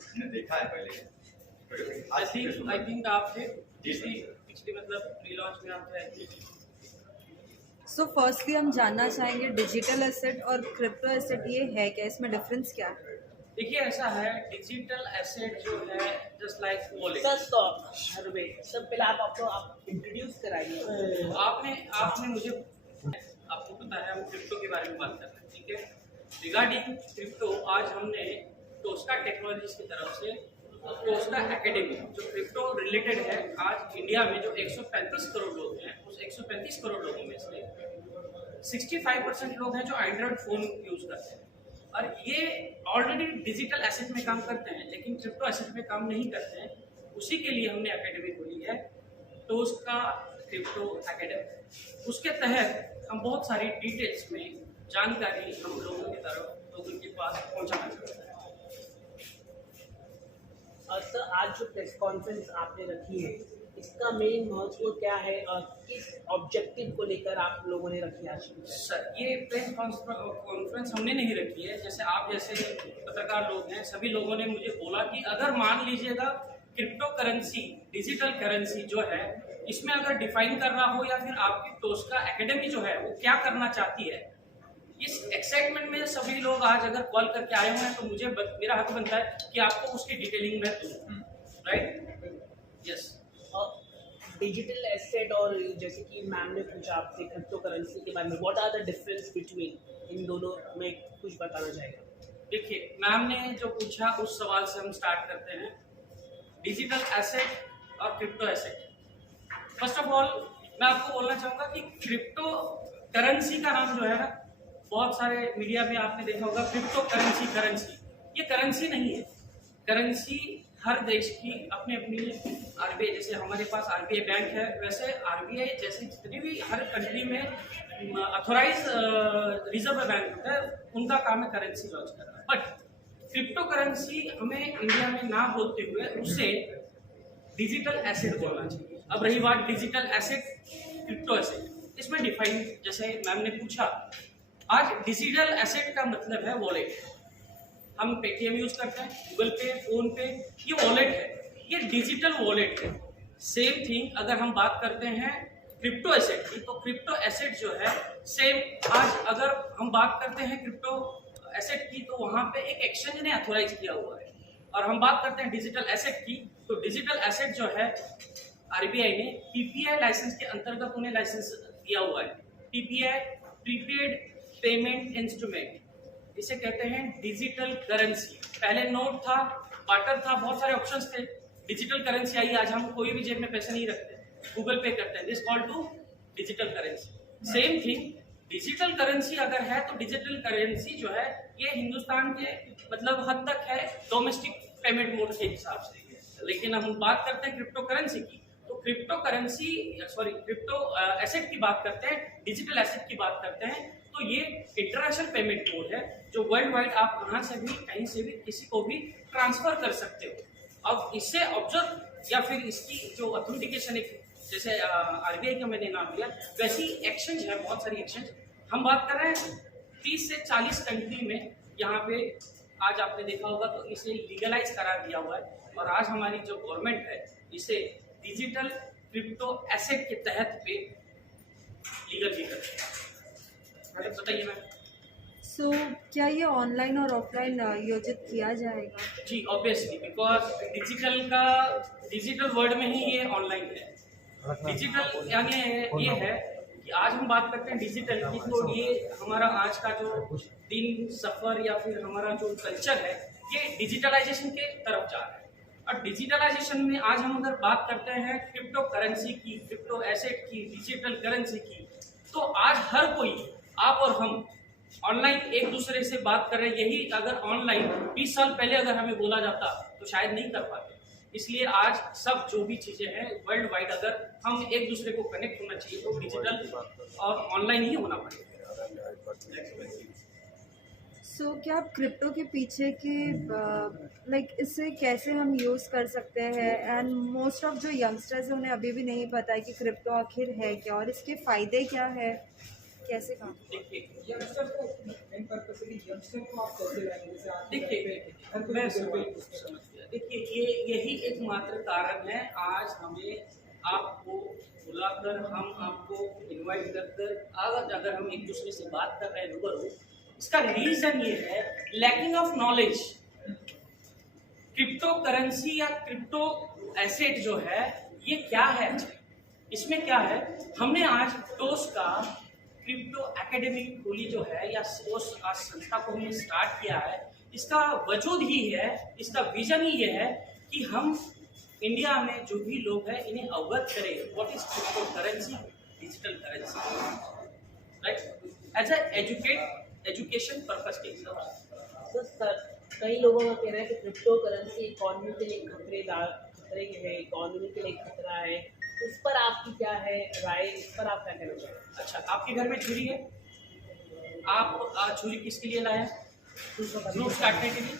मैंने देखा है पहले। आई थिंक आप थे पिछली मतलब प्री लॉन्च में आप थे। सो फर्स्टली हम जानना चाहेंगे डिजिटल एसेट और क्रिप्टो एसेट ये है क्या, इसमें डिफरेंस क्या है? देखिए ऐसा है, डिजिटल एसेट जो है just like wallet. Sir stock हर वे सब पहले आप इंट्रोड्यूस कराइए। आपने मुझे, आपको पता है हम क्रिप्टो के बारे में बात कर रहे हैं, ठीक है। रिगार्डिंग क्रिप्टो आज हमने टोस्का टेक्नोलॉजीज की तरफ से टोस्का एकेडमी जो क्रिप्टो रिलेटेड है, आज इंडिया में जो 135 करोड़ लोग हैं उस 135 करोड़ लोगों में से 65% लोग हैं जो एंड्रॉइड फोन यूज करते हैं और ये ऑलरेडी डिजिटल एसेट में काम करते हैं लेकिन क्रिप्टो एसेट में काम नहीं करते हैं। उसी के लिए हमने एकेडमी खोली है टोस्का क्रिप्टो एकेडमी। उसके तहत हम बहुत सारी डिटेल्स में जानकारी हम लोगों की तरफ लोगों के पास पहुंचाना चाहते हैं। और सर आज जो प्रेस कॉन्फ्रेंस आपने रखी है इसका मेन महत्व क्या है और किस ऑब्जेक्टिव को लेकर आप लोगों ने रखी आज? सर ये प्रेस कॉन्फ्रेंस हमने नहीं रखी है, जैसे आप जैसे पत्रकार लोग हैं सभी लोगों ने मुझे बोला कि अगर मान लीजिएगा क्रिप्टो करेंसी डिजिटल करेंसी जो है इसमें अगर डिफाइन करना हो या फिर आपकी टोस्का एकेडमी जो है वो क्या करना चाहती है, इस एक्साइटमेंट में सभी लोग आज अगर कॉल करके आए हुए हैं तो मुझे मेरा हक बनता है कि आपको उसकी डिटेलिंग में दूं, राइट? यस। और डिजिटल एसेट और जैसे कि मैम ने पूछा आपसे क्रिप्टो करेंसी के बारे में, what are the difference between इन दोनों में कुछ बताना चाहेगा? देखिए मैम ने जो पूछा उस सवाल से हम स्टार्ट करते हैं। डिजिटल एसेट और crypto asset, first of all मैं आपको बोलना चाहूंगा कि क्रिप्टो करेंसी का नाम जो है ना, बहुत सारे मीडिया में आपने देखा होगा क्रिप्टो करेंसी। ये करेंसी नहीं है। करेंसी हर देश की अपनी अपनी, आरबीआई जैसे हमारे पास आरबीआई बैंक है वैसे आरबीआई जैसे जितने भी हर कंट्री में अथोराइज रिजर्व बैंक होता है उनका काम है करेंसी लॉन्च करना। बट क्रिप्टो करेंसी हमें इंडिया में ना बोलते हुए उसे डिजिटल एसेट बोलना चाहिए। अब रही बात डिजिटल एसेट क्रिप्टो एसेट, इसमें डिफाइन जैसे मैम ने पूछा, आज डिजिटल एसेट का मतलब है वॉलेट। हम पेटीएम यूज करते हैं, गूगल पे, फोन पे, ये वॉलेट है, ये डिजिटल वॉलेट है। सेम थिंग अगर हम बात करते हैं क्रिप्टो एसेट की, तो क्रिप्टो एसेट जो है सेम, आज अगर हम बात करते हैं क्रिप्टो एसेट की तो वहां पे एक एक्सचेंज ने अथोराइज किया हुआ है। और हम बात करते हैं डिजिटल एसेट की, तो डिजिटल एसेट जो है आरबीआई ने पीपीआई लाइसेंस के अंतर्गत उन्हें लाइसेंस दिया हुआ है। पीपीआई प्रीपेड पेमेंट इंस्ट्रूमेंट, इसे कहते हैं डिजिटल करेंसी। पहले नोट था, बाटर था, बहुत सारे ऑप्शंस थे। डिजिटल करेंसी आई, आज हम कोई भी जेब में पैसे नहीं रखते, गूगल पे करते हैं, this called to digital currency. Same thing digital currency अगर है तो डिजिटल करेंसी जो है ये हिंदुस्तान के मतलब हद तक है डोमेस्टिक पेमेंट मोड के हिसाब से। लेकिन हम बात करते हैं क्रिप्टो करेंसी की, तो क्रिप्टो करेंसी क्रिप्टो एसेट की बात करते हैं, डिजिटल एसेट की बात करते हैं, तो ये इंटरनेशनल पेमेंट मोड है जो वर्ल्ड वाइड आप कहाँ से भी कहीं से भी किसी को भी ट्रांसफर कर सकते हो। अब इससे ऑब्जर्व या फिर इसकी जो ऑथेंटिकेशन एक जैसे आरबीआई का मैंने नाम लिया वैसी एक्सचेंज है, बहुत सारी एक्सचेंज। हम बात कर रहे हैं 30 से 40 कंट्री में, यहाँ पे आज आपने देखा होगा तो इसे लीगलाइज करा दिया हुआ है। और आज हमारी जो गवर्नमेंट है इसे डिजिटल क्रिप्टो एसेट के तहत पे लीगल भी करती है। बताइए मैम। सो क्या ये ऑनलाइन और ऑफलाइन आयोजित किया जाएगा? जी ऑब्वियसली, बिकॉज डिजिटल वर्ल्ड में ही ये ऑनलाइन है। डिजिटल यानी ये है कि आज हम बात करते हैं डिजिटल की, तो ये हमारा आज का जो दिन सफर या फिर हमारा जो कल्चर है ये डिजिटलाइजेशन के तरफ जा रहा है। और डिजिटलाइजेशन में आज हम अगर बात करते हैं क्रिप्टो करेंसी की, क्रिप्टो एसेट की, डिजिटल करेंसी की, तो आज हर कोई, आप और हम ऑनलाइन एक दूसरे से बात कर रहे हैं। यही अगर ऑनलाइन 20 साल पहले अगर हमें बोला जाता तो शायद नहीं कर पाते। इसलिए आज सब जो भी चीजें हैं वर्ल्ड वाइड अगर हम एक दूसरे को कनेक्ट होना चाहिए तो डिजिटल और ऑनलाइन ही होना पड़ेगा। सो क्या आप क्रिप्टो के पीछे के लाइक इसे कैसे हम यूज़ कर सकते हैं, एंड मोस्ट ऑफ जो यंगस्टर्स हैं उन्हें अभी भी नहीं पता है कि क्रिप्टो आखिर है क्या और इसके फ़ायदे क्या है, कैसे काम? देखिए यंगस्टर को मेन पर्पस है कि यंगस्टर को आप कैसे लाएंगे, जैसे आप देखिए मैं समझ देखिए यही एकमात्र कारण है आज हमें आपको बुलाकर, हम आपको इनवाइट कर अगर हम एक दूसरे से बात कर रहे हैं रूबरू, इसका रीजन ये है lacking of knowledge. Crypto currency या क्रिप्टो एसेट जो है ये क्या है, इसमें क्या है, हमने आज टोस का क्रिप्टो एकेडमी खोली जो है या उस संस्था को हमने स्टार्ट किया है, इसका वजूद ही है, इसका विजन ही ये है कि हम इंडिया में जो भी लोग हैं इन्हें अवगत करें what is crypto currency, digital currency, right, as education purpose के हिसाब से। तो सर कई लोगों का कहना है कि क्रिप्टो करेंसी इकोनॉमी के लिए खतरे है, इकोनॉमी के लिए खतरा है, उस पर आपकी क्या है राय, इस पर आप क्या कहना चाहेंगे? अच्छा, आपके घर में छुरी है, आप छुरी किसके लिए लाए? फ्रूट्स काटने के लिए।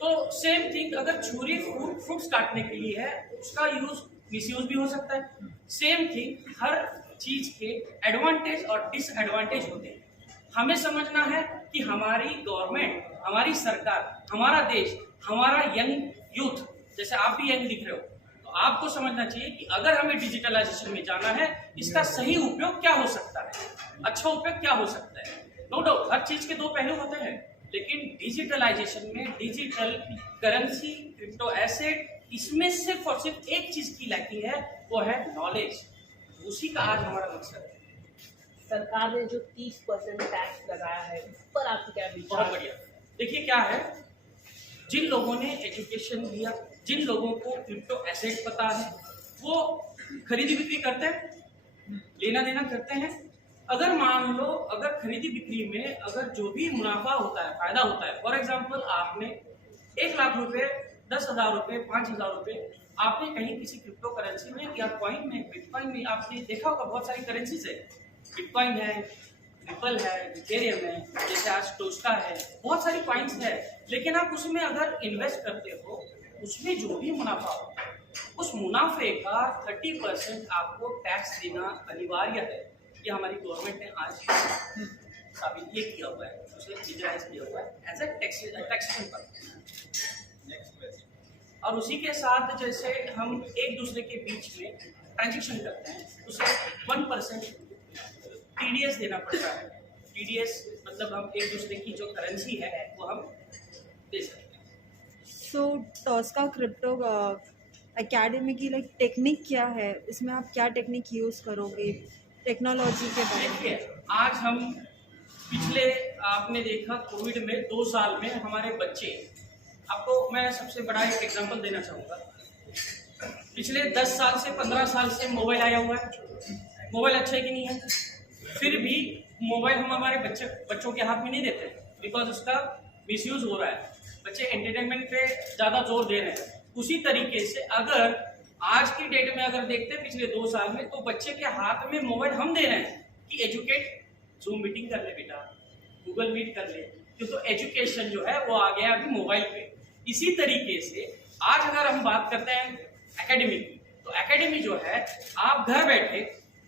तो सेम थिंग, अगर छुरी फ्रूट्स काटने के लिए है, उसका यूज मिसयूज भी हो सकता है। सेम थिंग, हर चीज के एडवांटेज और डिसएडवांटेज होते हैं। हमें समझना है कि हमारी गवर्नमेंट, हमारी सरकार, हमारा देश, हमारा यंग यूथ, जैसे आप भी यंग दिख रहे हो, तो आपको समझना चाहिए कि अगर हमें डिजिटलाइजेशन में जाना है, इसका सही उपयोग क्या हो सकता है, अच्छा उपयोग क्या हो सकता है। नो डाउट हर चीज के दो पहलू होते हैं, लेकिन डिजिटलाइजेशन में डिजिटल करेंसी, क्रिप्टो एसेट, इसमें सिर्फ और सिर्फ एक चीज की लैकिंग है, वो है नॉलेज। उसी का आज हमारा मकसद है। सरकार ने जो 30% टैक्स लगाया है उस पर आपकी क्या विचार? बहुत बढ़िया। देखिए क्या है, जिन लोगों ने एजुकेशन लिया, जिन लोगों को क्रिप्टो एसेट पता है, वो खरीदी बिक्री करते हैं, लेना देना करते हैं। अगर मान लो, अगर खरीदी बिक्री में अगर जो भी मुनाफा होता है, फायदा होता है, फॉर एग्जांपल आपने 1 लाख रुपए, 10,000 रुपए, 5,000 रुपए आपने कहीं किसी क्रिप्टो करेंसी में या कॉइन में, बिटकॉइन में, आपने देखा होगा बहुत सारी करेंसीज है, बिटकॉइन है, रिपल है, इथेरियम है, जैसे आज टोस्टा है, बहुत सारी कॉइन्स है। लेकिन आप उसमें अगर इन्वेस्ट करते हो, उसमें जो भी मुनाफा होता है, उस मुनाफे का 30% आपको टैक्स देना अनिवार्य है। ये हमारी गवर्नमेंट ने आज साबित ये किया हुआ है, उसे लीगलाइज किया हुआ है एज ए टैक्सेशन पर। और उसी के साथ जैसे हम एक दूसरे के बीच में ट्रांजेक्शन करते हैं, उसे 1% TDS देना पड़ता है। TDS मतलब हम एक दूसरे की जो करेंसी है वो हम दे सकते हैं। सो टॉस्का क्रिप्टो एकेडमी की लाइक टेक्निक क्या है, इसमें आप क्या टेक्निक यूज़ करोगे, टेक्नोलॉजी के बारे में? देखिए, आज हम पिछले, आपने देखा कोविड में 2 साल में हमारे बच्चे, आपको मैं सबसे बड़ा एक एग्जांपल देना चाहूँगा। पिछले 10 साल से 15 साल से मोबाइल आया हुआ है, मोबाइल अच्छा है कि नहीं है, फिर भी मोबाइल हम हमारे बच्चों के हाथ में नहीं देते, बिकॉज उसका मिसयूज हो रहा है, बच्चे एंटरटेनमेंट पे ज़्यादा जोर दे रहे हैं। उसी तरीके से अगर आज की डेट में अगर देखते हैं पिछले 2 साल में, तो बच्चे के हाथ में मोबाइल हम दे रहे हैं कि एजुकेट, जूम मीटिंग कर ले बेटा, गूगल मीट कर ले, तो एजुकेशन जो है वो आ गया अभी मोबाइल पे। इसी तरीके से आज अगर हम बात करते हैं एकेडमी की, तो एकेडमी जो है आप घर बैठे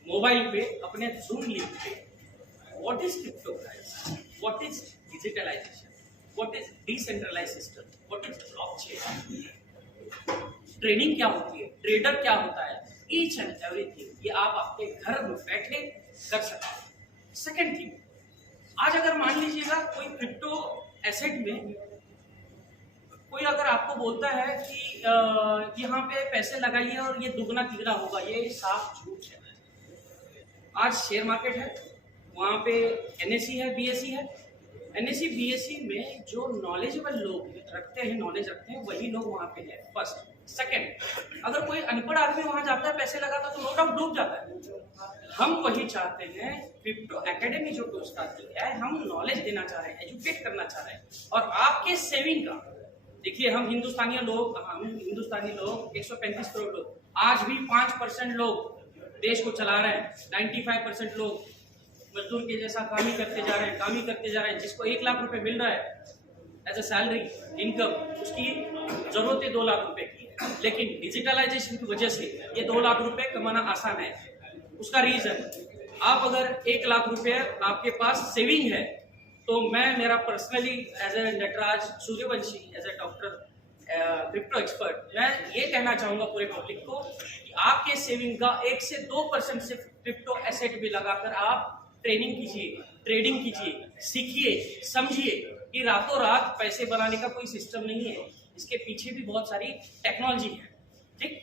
मोबाइल पे अपने जूम लिंक पे what is crypto currency, what is digitalisation, what is decentralised system, what is blockchain, trading क्या होती है, ट्रेडर क्या होता है, ईच एंड एवरीथिंग ये आप आपके घर में बैठे कर सकते हैं। सेकेंड थिंग, आज अगर मान लीजिएगा कोई क्रिप्टो एसेट में कोई अगर आपको बोलता है कि यहाँ पे पैसे लगाइए और ये दुगना तिगना होगा, ये साफ झूठ है। आज शेयर मार्केट है, वहाँ पे NSE है, BSE है। NSE BSE में जो नॉलेजेबल लोग रखते हैं, नॉलेज रखते हैं, वही लोग वहाँ पे है, फर्स्ट। सेकंड, अगर कोई अनपढ़ आदमी वहाँ जाता है, पैसे लगाता है, तो नो डाउट डूब जाता है। हम वही चाहते हैं, क्रिप्टो एकेडमी जो टोस्का की है, हम नॉलेज देना चाह रहे हैं, एजुकेट करना चाह रहे हैं, और आपके सेविंग का, देखिए हम हिंदुस्तानी लोग 135 करोड़ लोग, आज भी 5% लोग देश को चला रहे हैं, 95% लोग मजदूर के जैसा काम ही करते जा रहे हैं, जिसको 1 लाख रुपए मिल रहा है एज ए सैलरी इनकम, उसकी जरूरत है 2 लाख रुपए की, लेकिन डिजिटलाइजेशन की वजह से ये 2 लाख रुपए कमाना आसान है। उसका रीजन, आप अगर 1 लाख रुपए आपके पास सेविंग है, तो मैं मेरा personally as a Natraj Suryavanshi, as a doctor, crypto expert, मैं ये कहना चाहूंगा पूरे पब्लिक को कि आपके सेविंग का 1 से 2% सिर्फ क्रिप्टो एसेट भी लगाकर आप ट्रेडिंग कीजिए, सीखिए, समझिए कि रातों रात पैसे बनाने का कोई सिस्टम नहीं है, इसके पीछे भी बहुत सारी टेक्नोलॉजी है। ठीक,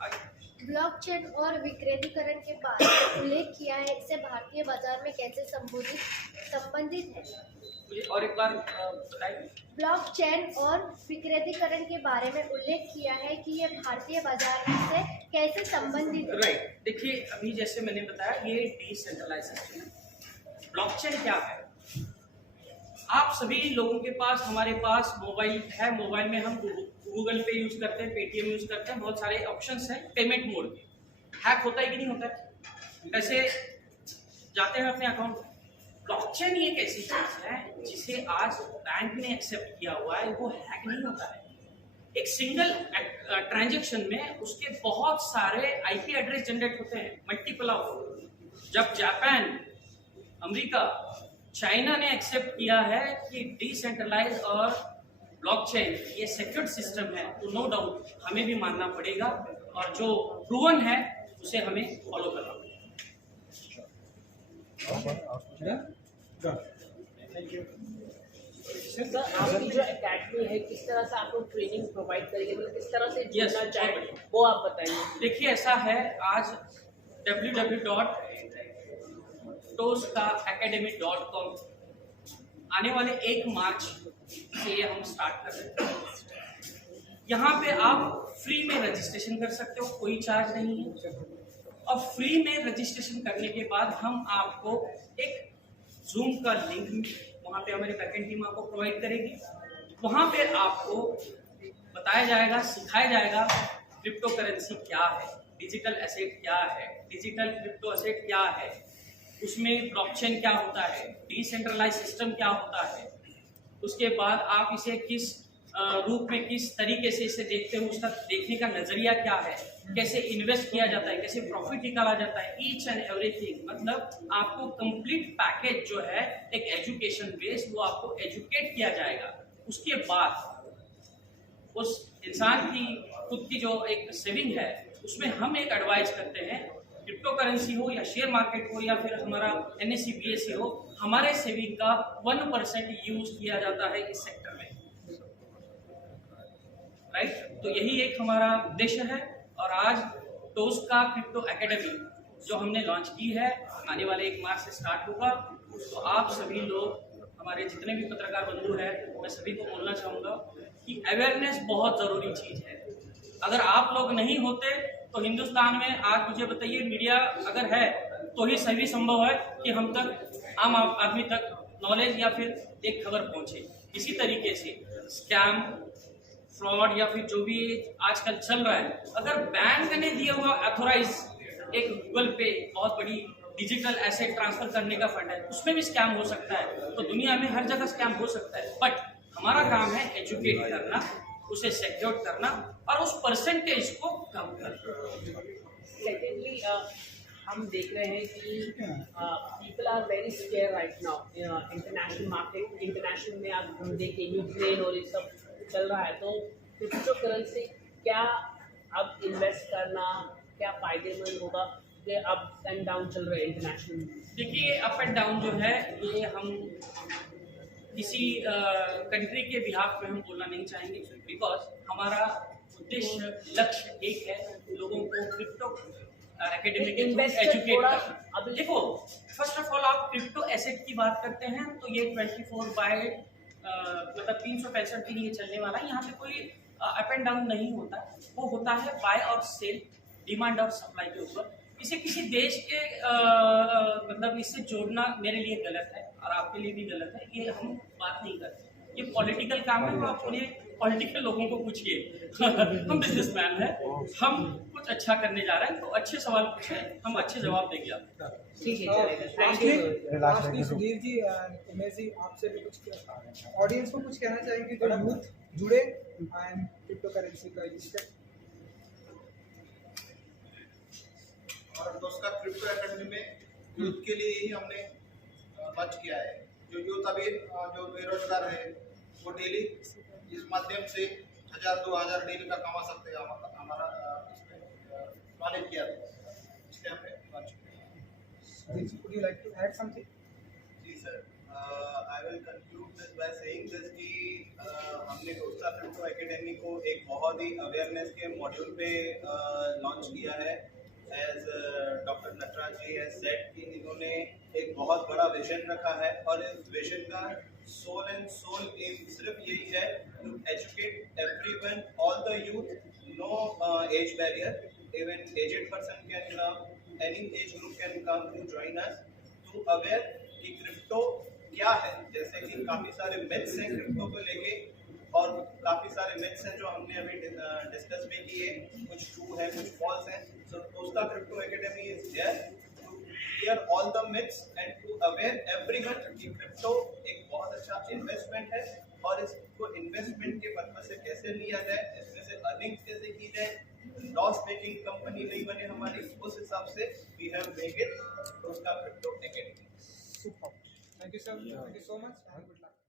आगे। ब्लॉकचेन और विकेंद्रीकरण के बारे में उल्लेख किया है, इससे भारतीय बाजार में कैसे संबंधित है? मुझे और एक बार बताइए। ब्लॉकचेन और विकेंद्रीकरण के बारे में उल्लेख किया है कि ये भारतीय बाजार से कैसे संबंधित है? राइट, देखिए अभी जैसे मैंने बताया ये डिसेंट्रलाइज सिस्टम है। ब्लॉकचेन क्या है? आप सभी लोगों के पास, हमारे पास मोबाइल है, मोबाइल में हम गूगल पे यूज करते हैं, पेटीएम यूज करते हैं, बहुत सारे ऑप्शंस हैं पेमेंट मोड के। हैक होता है कि नहीं होता है? पैसे जाते हैं अपने अकाउंट में। ब्लॉकचेन एक ऐसी चीज है जिसे आज बैंक ने एक्सेप्ट किया हुआ है, वो हैक नहीं होता है। एक सिंगल ट्रांजैक्शन में उसके बहुत सारे आईपी एड्रेस जनरेट होते हैं, मल्टीपल ऑफ। जब जापान, अमेरिका, चाइना ने एक्सेप्ट किया है कि डिसेंट्रलाइज और ब्लॉकचेन ये सिक्योर्ड सिस्टम है, तो नो डाउट हमें भी मानना पड़ेगा और जो प्रूवन है उसे हमें फॉलो करना पड़ेगा। सर, आपकी जो एकेडमी है किस तरह से आप लोग ट्रेनिंग प्रोवाइड करेंगे, मतलब किस तरह से जुड़ना चाहें वो आप बताइए। देखिए ऐसा है, आज www.toastacademy.com आने वाले 1 मार्च से ये हम स्टार्ट कर रहे हैं। यहाँ पे आप फ्री में रजिस्ट्रेशन कर सकते हो, कोई चार्ज नहीं है। और फ्री में रजिस्ट्रेशन करने के बाद हम आपको एक जूम का लिंक वहाँ पे हमारी बैकएंड टीम आपको प्रोवाइड करेगी। वहाँ पे आपको बताया जाएगा, सिखाया जाएगा क्रिप्टो करेंसी क्या है, डिजिटल एसेट क्या है, डिजिटल क्रिप्टो एसेट क्या है, उसमें ब्लॉकचेन क्या होता है, डिसेंट्रलाइज सिस्टम क्या होता है, उसके बाद आप इसे किस रूप में, किस तरीके से इसे देखते हो, उसका देखने का नजरिया क्या है, कैसे इन्वेस्ट किया जाता है, कैसे प्रॉफिट निकाला जाता है, ईच एंड एवरीथिंग। मतलब आपको कंप्लीट पैकेज जो है एक एजुकेशन बेस्ड, वो आपको एजुकेट किया जाएगा। उसके बाद उस इंसान की खुद की जो एक सेविंग है उसमें हम एक एडवाइस करते हैं, क्रिप्टो करेंसी हो या शेयर मार्केट हो या फिर हमारा NSE BSE हो, हमारे सेविंग का 1% यूज किया जाता है इस सेक्टर में। राइट, तो यही एक हमारा उद्देश्य है। और आज टोस्ट का क्रिप्टो एकेडमी जो हमने लॉन्च की है, आने वाले 1 मार्च से स्टार्ट होगा। तो आप सभी लोग, हमारे जितने भी पत्रकार बंधु हैं, मैं सभी को बोलना चाहूँगा कि अवेयरनेस बहुत ज़रूरी चीज़ है। अगर आप लोग नहीं होते तो हिंदुस्तान में आज मुझे बताइए, मीडिया अगर है तो ही सभी संभव है कि हम तक, आम आदमी तक नॉलेज या फिर एक खबर पहुँचे। इसी तरीके से स्कैम, फ्रॉड या फिर जो भी आजकल चल रहा है, अगर बैंक ने दिया हुआ अथोराइज एक गूगल पे बहुत बड़ी डिजिटल एसेट ट्रांसफर करने का फंड है, उसमें भी स्कैम हो सकता है। तो दुनिया में हर जगह स्कैम हो सकता है, बट हमारा काम है एजुकेट करना, उसे सिक्योर करना और उस परसेंटेज को कम करना। सेकेंडली हम देख रहे हैं कि people are very scare right now. International market, international में आप हम देखें यूक्रेन और ये सब चल रहा है, तो क्रिप्टो करेंसी क्या अब इन्वेस्ट करना क्या फायदेमंद होगा? कि अप एंड डाउन चल रहे हैं इंटरनेशनल। देखिए, अप एंड डाउन जो है ये हम किसी कंट्री के बिहाफ में हम बोलना नहीं चाहेंगे, बिकॉज हमारा उद्देश्य, लक्ष्य एक है, लोगों को क्रिप्टो एकेडमी के थ्रू एजुकेट करना। अब देखो, फर्स्ट ऑफ ऑल आप क्रिप्टो एसेट की बात करते हैं तो ये 24/मतलब 365 दिन ये चलने वाला है। यहाँ पे कोई अप एंड डाउन नहीं होता, वो होता है बाय और सेल, डिमांड और सप्लाई के ऊपर। इसे किसी देश के मतलब इससे जोड़ना मेरे लिए गलत है और आपके लिए भी गलत है, ये हम बात नहीं करते। ये पॉलिटिकल काम है, तो आप थोड़े पॉलिटिकल लोगों को पूछिए। हम बिजनेसमैन हैं, हम कुछ अच्छा करने जा रहे हैं, तो अच्छे सवाल पूछे, हम अच्छे जवाब देंगे आपको। ठीक है, चलेगा। Thank you. Lastly Sudhir ji and Umesh ji, आपसे भी कुछ ऑडियंस को कुछ कहना चाहेंगे जो यूथ जुड़े एंड क्रिप्टो करेंसी का यूज करें। और दोस्त का क्रिप्टो एकेडमी में यूथ के लिए ही हमने लॉन्च किया है। जो यूथ अभी जो बेरोजगार है वो डेली इस माध्यम से 1000-2000 डेली का कमा सकते हैं, हमारा इसमें नॉलेज किया था, इसलिए हमने लॉन्च किया। Would you like to add something? जी sir, I will conclude this by saying this कि हमने दोस्ता क्रिप्टो एकेडमी को एक बहुत ही अवेयरनेस के मॉड्यूल पे लॉन्च किया है। As doctor Natraj ji has said कि इन्होंने एक बहुत बड़ा विजन रखा है और इस विजन का सोल एम सिर्फ यही है to educate everyone, all the youth, no age barrier, even aged person can come, any age group can come to join us to aware कि क्रिप्टो क्या है। जैसे कि काफ़ी सारे मिथ्स हैं क्रिप्टो को लेके और काफ़ी सारे मिथ्स हैं जो हमने अभी डिस्कस भी किए, कुछ ट्रू है कुछ फॉल्स हैं। So Dosta crypto academy is there to clear all the myths and to aware everyone कि क्रिप्टो एक बहुत अच्छा इन्वेस्टमेंट है और इसको इन्वेस्टमेंट के पर्पज से कैसे लिया जाए, इसमें से अर्निंग कैसे की जाए, लॉस मेकिंग कंपनी नहीं बने हमारी, उस हिसाब से वी हैव मेक इट दोस्ता crypto academy. Super. Thank you, sir. Thank you so much and good luck.